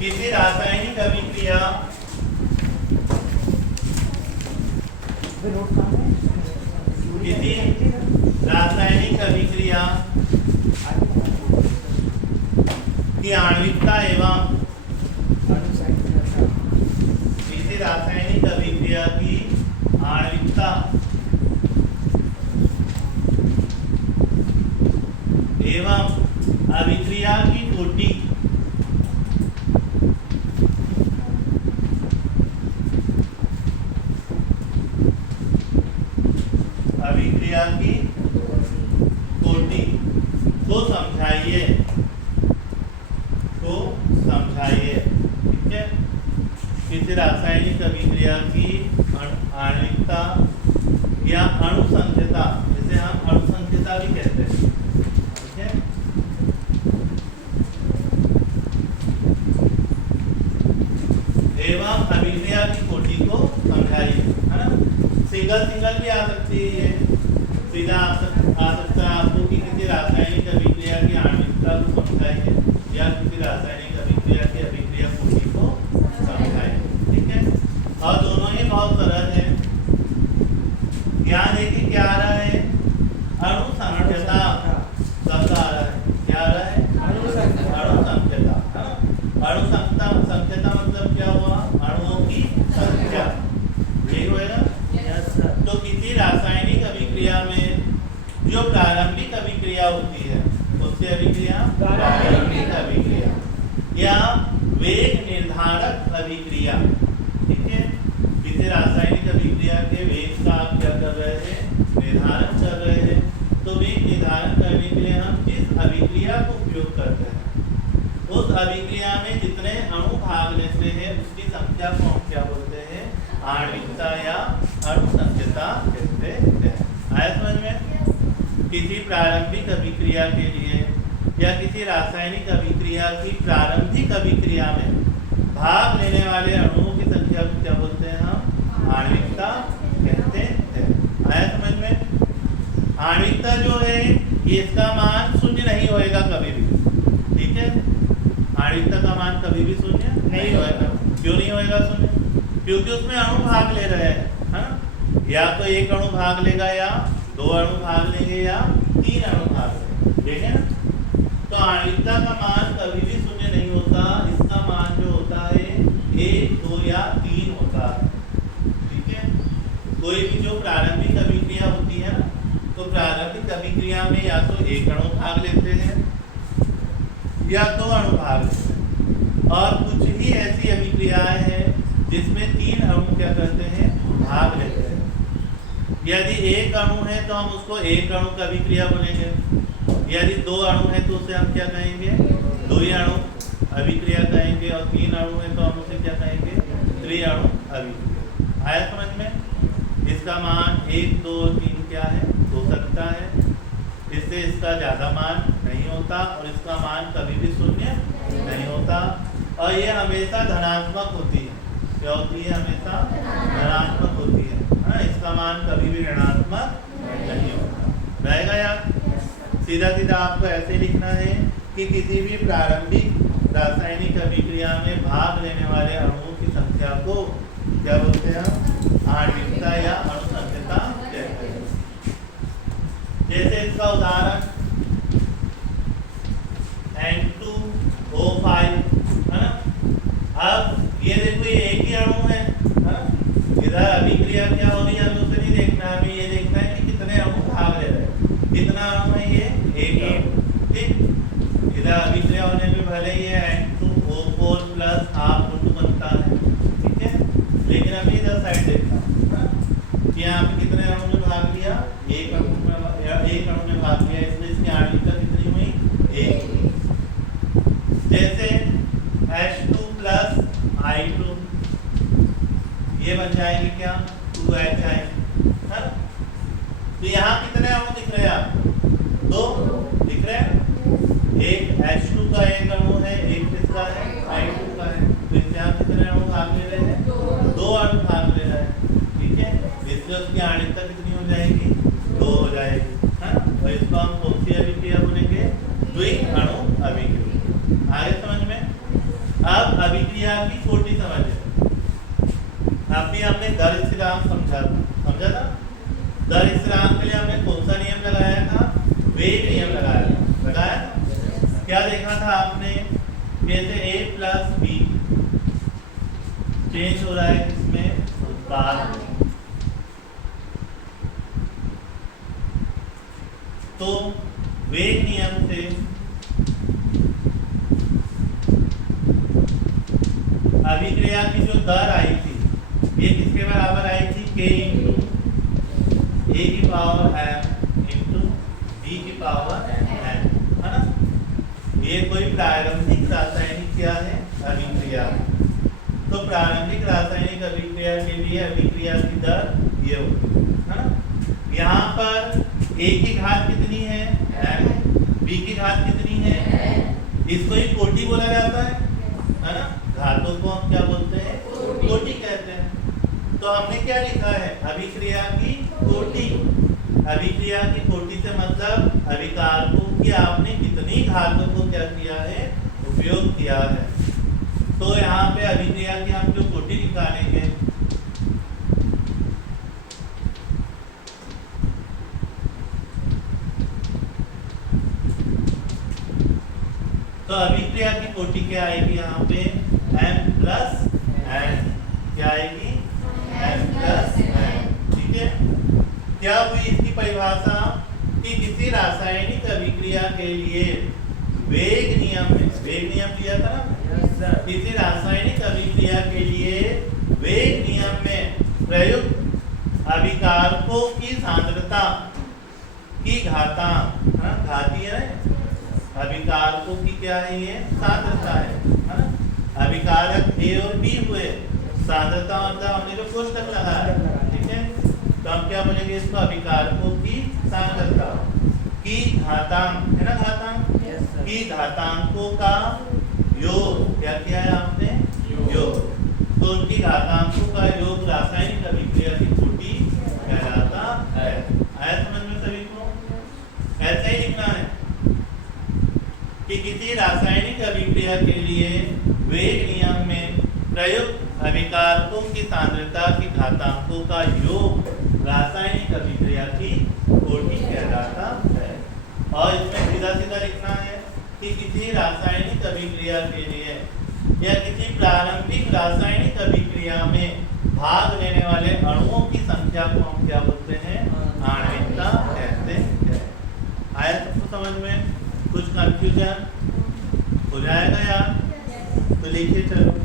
किसी रासायनिक अभिक्रिया किसी रासायनिक अभिक्रिया की आणविकता एवं किसी रासायनिक अभिक्रिया की आणविकता एवं अभिक्रिया की कोटि अभिक्रिया की कोटि को समझाइए, ठीक है। किसी रासायनिक अभिक्रिया की आणविकता या अणुसंख्यता, जिसे हम अणुसंख्यता भी कहते हैं, ठीक है। एवं अभिक्रिया की कोटि को समझाइए, है ना। सिंगल भी आ सकती है, सीधा आ सकता है आपको कि किसी रासायनिक अभिक्रिया की आणविकता को समझाइए या किसी रासायनिक अभिक्रिया की अभिक्रिया कोटि को समझाइए, ठीक है। और दोनों ही बहुत सरल है। यहाँ देखिए क्या आ रहा है, अणुसंख्यता शब्द आ रहा है। क्या आ रहा है? अणुसंख्यता, है ना। अणुसंख्यता मतलब क्या हुआ? अणुओं की संख्या, यही होगा। तो किसी रासायनिक अभिक्रिया में जो प्रारंभिक अभिक्रिया होती है उससे अभिक्रिया प्रारंभिक अभिक्रिया या वेग निर्धारक अभिक्रिया, ठीक है। किसी रासायनिक अभिक्रिया के वेग का आप क्या कर रहे हैं? निर्धारण कर रहे हैं। तो वेग निर्धारण करने के लिए हम जिस अभिक्रिया को उपयोग करते हैं उस अभिक्रिया में जितने अणु भाग लेते हैं उसकी संख्या को हम क्या बोलते हैं? आणविकता या अणुसंख्यता कहते हैं। आया समझ में? किसी प्रारंभिक अभिक्रिया के लिए या किसी रासायनिक अभिक्रिया की प्रारंभिक अभिक्रिया में भाग लेने वाले अणुओं की संख्या को क्या बोलते हैं? हम आणविकता कहते हैं। आया समझ में? आणविकता जो है ये इसका मान शून्य नहीं होएगा कभी भी, ठीक है। आणविकता का मान कभी भी शून्य नहीं होएगा। क्यों नहीं होएगा शून्य? क्योंकि उसमें अणु भाग ले रहे हैं, है ना। या तो एक अणु भाग लेगा या दो अणु भाग लेंगे या तीन अणु भाग लेंगे ना। तो आणविकता का मान कभी भी शून्य नहीं होता। इसका मान जो होता है 1, 2 या 3 होता है, ठीक है। कोई भी जो प्रारंभिक अभिक्रिया होती है ना, तो प्रारंभिक अभिक्रिया में या तो एक अणु भाग लेते हैं या दो अणु भाग लेते हैं। और कुछ ही ऐसी अभिक्रियाएं हैं जिसमें तीन अणु क्या करते हैं? भाग लेते हैं। यदि एक अणु है तो हम उसको एक अणु का अभिक्रिया बोलेंगे। यदि दो अणु है तो उसे हम क्या कहेंगे? दो ही अणु अभिक्रिया कहेंगे। और तीन अणु है तो हम उसे क्या कहेंगे? त्रि-अणु अभिक्रिया। आया समझ में? इसका मान 1, 2, 3 क्या है? हो सकता है। इससे इसका ज्यादा मान नहीं होता और इसका मान कभी भी शून्य नहीं होता। और ये हमेशा धनात्मक होती है। क्या होती है? हमेशा धनात्मक होती है ना। इसका मान कभी भी ऋणात्मक नहीं होता। रहेगा यार? सीधा सीधा आपको ऐसे लिखना है कि किसी भी प्रारंभिक रासायनिक अभिक्रिया में भाग लेने वाले अणुओं की संख्या को क्या बोलते हैं? आणविकता या अणुसंख्यता कहते हैं। जैसे इसका उदाहरण N2O5, है ना। अब ये देखो ये एक ही अणु है ना। इधर अभिक्रिया क्या हो रही है हमें उसे नहीं देखना, हमें ये देखना है कि कितने अणु भाग ले रहे हैं। कितना अणु है? ये एक अणु, ठीक। इधर अभिक्रिया होने में भले ही N2O4 प्लस हाफ O2 बनता है, ठीक है। लेकिन अभी इधर साइड देखना कि यहाँ पे कितने अणु में भाग लिया? एक अणु में भाग लिया। इसमें इसकी आणविकता कितनी हुई? 1 हुई। जैसे H2 प्लस I2 ये बन जाएगी क्या? 2H है। तो यहाँ कितने अणु दिख रहे हैं आपको? 2 दिख रहे हैं। एक H2 का एक अणु है, एक किसका है? I2 का है। तो इसमें आप कितने अणु भाग ले रहे हैं? 2 अणु भाग ले रहे हैं, ठीक है। इसलिए उसकी आणविकता कितनी हो जाएगी? 2 हो जाएगी, है। और इसको हम कौन सी अभिक्रिया बोलेंगे? द्वि-अणु अभिक्रिया। आगे समझ में? अब की छोटी समझ है। अभी हमने दर स्थिरांक समझा था। दर स्थिरांक के लिए हमने कौन सा नियम लगाया था? वेग नियम लगाया था। क्या देखा था आपने? जैसे a प्लस बी चेंज हो रहा है किसमें? उत्पाद में। तो वेग नियम से अभिक्रिया की जो दर आई थी ये किसके बराबर आई थी? k इंटू a की पावर m इंटू b की पावर n, है ना? ये कोई प्रारंभिक रासायनिक क्या है? अभिक्रिया। तो प्रारंभिक रासायनिक अभिक्रिया के लिए अभिक्रिया की दर ये होगी, है ना? यहाँ पर a की घात कितनी है? m। b की घात कितनी है? इसको ही कोटि बोला जाता है ना? घातों को हम क्या बोलते हैं? कोटि कहते हैं। तो हमने क्या लिखा है? अभिक्रिया की कोटि। अभिक्रिया की कोटि से मतलब अभिकारकों की आपने कितनी घातों को क्या किया है? उपयोग किया है। तो यहाँ पे अभिक्रिया की हम जो कोटि निकालेंगे तो अभिक्रिया की कोटि क्या आएगी? यहाँ पे m प्लस n। क्या आएगी? m plus n। ठीक है। क्या हुई इसकी परिभाषा? कि किसी रासायनिक अभिक्रिया के लिए वेग नियम में, वेग नियम दिया था ना? किसी रासायनिक अभिक्रिया के लिए वेग नियम में प्रयुक्त अभिकारकों की सांद्रता की घातांक, घाती है, अभिकारकों की क्या है? ये सांद्रता है ना? अभिकारक A और B हुए, सांद्रता मतलब हमने जो कोष्ठक लगाया, ठीक है? तो हम क्या बोलेंगे इसको? अभिकारकों की सांद्रता की घातांक, है ना? घातांक की घातांकों का योग। क्या किया है आपने? योग। तो उनकी घातांकों का योग रासायनिक अभिक्रिया की कोटि कहलाता है। आया समझ में सभी को? ऐसे ही लिखना है कि किसी रासायनिक अभिक्रिया के लिए वेग नियम में प्रयुक्त अभिकारकों की सांद्रता की घातांकों का योग रासायनिक अभिक्रिया की कोटि कहलाता है। और इसमें सीधा सीधा लिखना है कि किसी रासायनिक अभिक्रिया के लिए या किसी प्रारंभिक रासायनिक अभिक्रिया में भाग लेने वाले अणुओं की संख्या को हम क्या बोलते हैं? आणविकता कहते हैं। आया सबको समझ में? कुछ कंफ्यूजन हो जाएगा यार? तो लिखिए चलो।